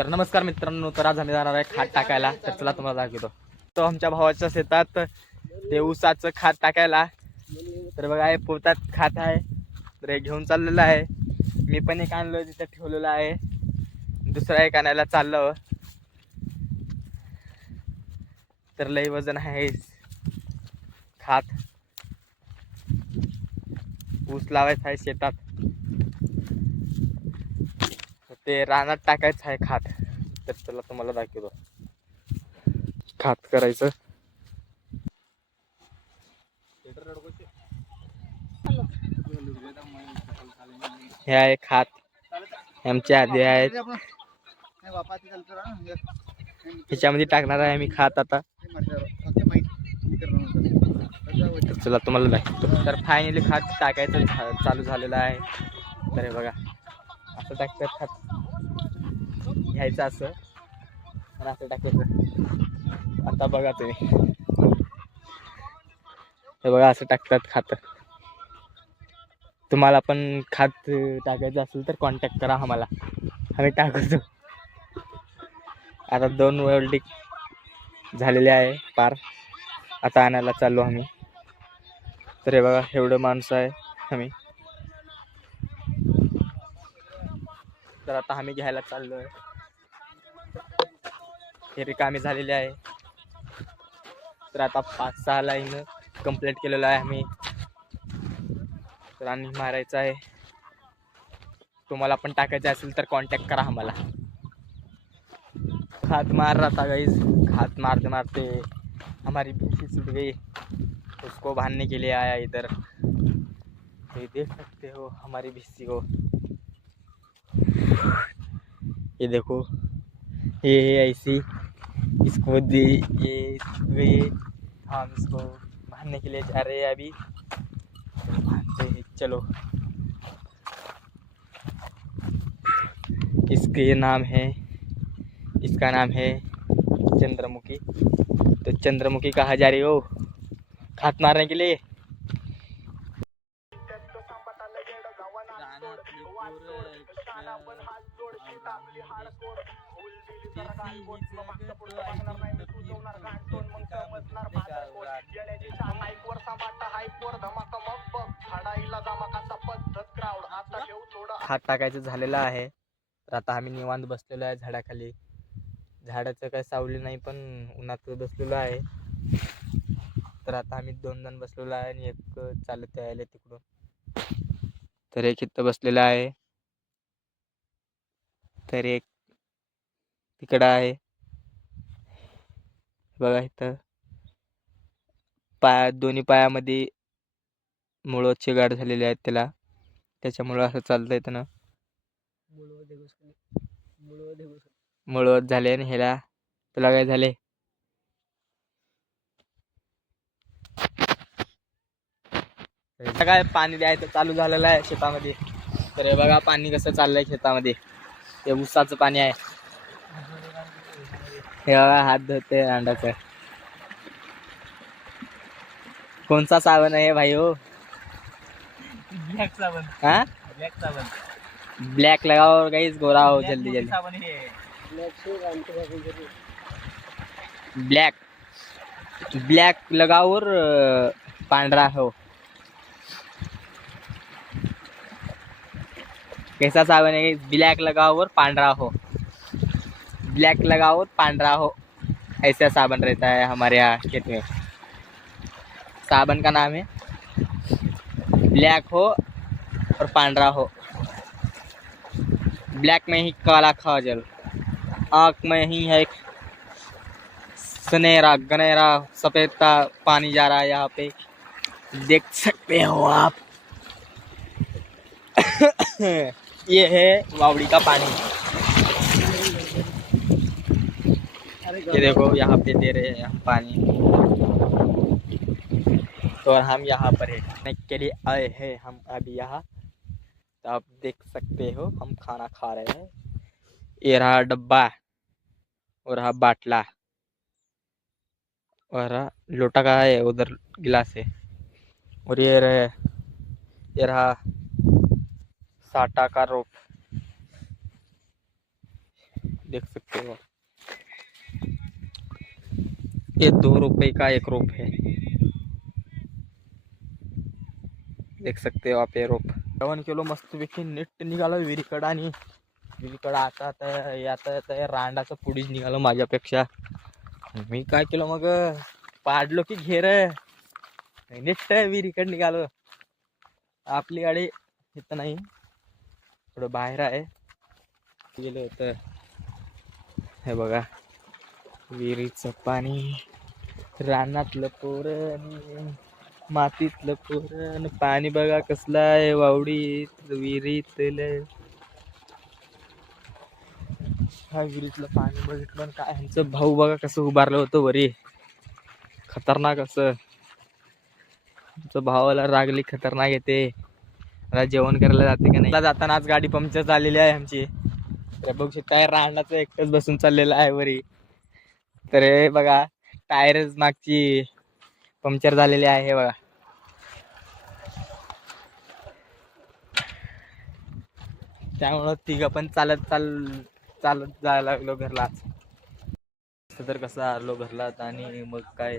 तर नमस्कार मित्रांनो, तर आज आम्ही जाणार आहे खात टाकायला. तर चला तुम्हाला दाखवतो. तो आमच्या भावाच्या शेतात ते ऊसाचं खात टाकायला. तर बघा हे पोतात खात आहे, तर हे घेऊन चाललेलं आहे. मी पण एक आणलं तिथं ठेवलेलं आहे, दुसरा एक आणायला चाललं. तर लई वजन आहे खात. ऊस लावायचं आहे शेतात, ते रानात टाकायचं आहे खात. तर चला तुम्हाला दाखवतो खात करायचं. हे आहे खात, आमचे आधी आहेत, ह्याच्यामध्ये टाकणार आहे आम्ही खात आता. चला तुम्हाला दाखवतो. तर फायनली खात टाकायचं चालू झालेलं आहे. तर हे बघा असं टाकतात खात, घ्यायचं असं आणि असं टाकायचं. आता बघा तुम्ही, हे बघा असं टाकतात खात. तुम्हाला पण खात टाकायचं असेल तर कॉन्टॅक्ट करा आम्हाला, आम्ही टाकतो. आता 2 वेल्डिंग झालेले आहे पार, आता आणायला चाललो आम्ही. तर हे बघा एवढं माणसं आहे आम्ही. तर आता आम्ही घ्यायला चाललो आहे. हे रिकामी झालेली आहे. तर आता 5-6 लाईन कंप्लीट केलेलं आहे आम्ही. तर आणि मारायचं आहे. तुम्हाला पण टाकायचं असेल तर कॉन्टॅक्ट करा आम्हाला. खात मार रहा था गाइस, खात मारते मारते हमारी भैंसी छूट गई, उसको बांधने के लिए आया इधर। ये देख सकते हो हमारी भैंसी को, ये देखो ये ऐसी इसको दे, ये छूट गई है, हम इसको बांधने के लिए जा रहे हैं अभी। तो बांधते हैं, चलो। इसके नाम है, इसका नाम है चंद्रमुखी। तो चंद्रमुखी कहाँ जा रही हो खात मारने के लिए? खात टाकायचं झालेलं आहे. तर आता आम्ही निवांत बसलेलो आहे झाडाखाली. झाडाचं काही सावली नाही, पण उन्हात बसलेलो आहे. तर आता आम्ही 2 जण बसलेलो आहे आणि एक चालत यायला तिकडून. तर एक इथं बसलेला आहे, तर एक तिकडं आहे. बघा इथं दोन्ही पायामध्ये मुळची गाठ झालेली आहे त्याला, त्याच्यामुळं असं चालतं येतं ना. मुळवत झाले आणि ह्याला तुला काय झाले? काय पाणी द्यायचं चालू झालेलं आहे शेतामध्ये. तर हे बघा पाणी कसं चाललंय शेतामध्ये. ते ऊसाचं पाणी आहे. हे बघा हात धुते अंडाचं. कौन सा साबन है भाई हो? ब्लैक साबन। हाँ ब्लैक साबन। ब्लैक लगाओ और गाइस गोरा हो जल्दी जल्दी। साबन है ब्लैक ब्लैक लगाओ और पांढरा हो। कैसा साबन है? ब्लैक लगाओ और पांढरा हो, ब्लैक लगाओ और पांढरा हो, ऐसा साबन रहता है हमारे यहाँ खेत में। साबन का नाम है ब्लैक हो और पांढरा हो। ब्लैक में ही काला काजल, आँख में ही है सुनहरा गनहरा सफेद का पानी जा रहा है यहाँ पे, देख सकते हो आप। ये है वावड़ी का पानी। ये देखो यहाँ पे दे रहे हैं हम पानी, तो हम यहाँ पर है के लिए आए हैं हम अभी यहाँ। तो आप देख सकते हो हम खाना खा रहे हैं। ये रहा डब्बा और रहा बाटला और रहा लोटा का है, उधर गिलास है। और ये रहा साटा का रोप, देख सकते हो ये 2 रुपये का 1 रोप है, देख सकते हो आप ये रोप. 7 किलो मस्तपैकी नीट निघालो विहिरीकडं. आणि विहिरीकडं आता रांडाचं पुढीच निघालो माझ्यापेक्षा. मी काय केलं मग, पाडलो की घेर नीट विहिरीकडे निघालो. आपली गाडी इथं नाही, थोडं बाहेर आहे. गेलं होतं हे बघा, विहिरीचं पाणी, रानातलं पोरण, मातीतलं पोरण, पाणी बघा कसलं आहे वावडीत विहिरीतलं. हा विहिरीतलं पाणी बघितलं आणि काय ह्यांचं भाऊ बघा कसं उभारलं होतं वरी, खतरनाक असं. आमचं भावाला रागली खतरनाक येते. आता जेवण करायला जाते का नाही. जाताना आज गाडी पंक्चर झालेली आहे आमची. तर बघू शकता रांडाचं एकटंच बसून चाललेलं आहे वरी. तर हे बघा टायरच मागची पंक्चर झालेली आहे हे बघा. त्यामुळं तिघं पण चालत जायला लागलो घरला. तर कसं आलो घरला आणि मग काय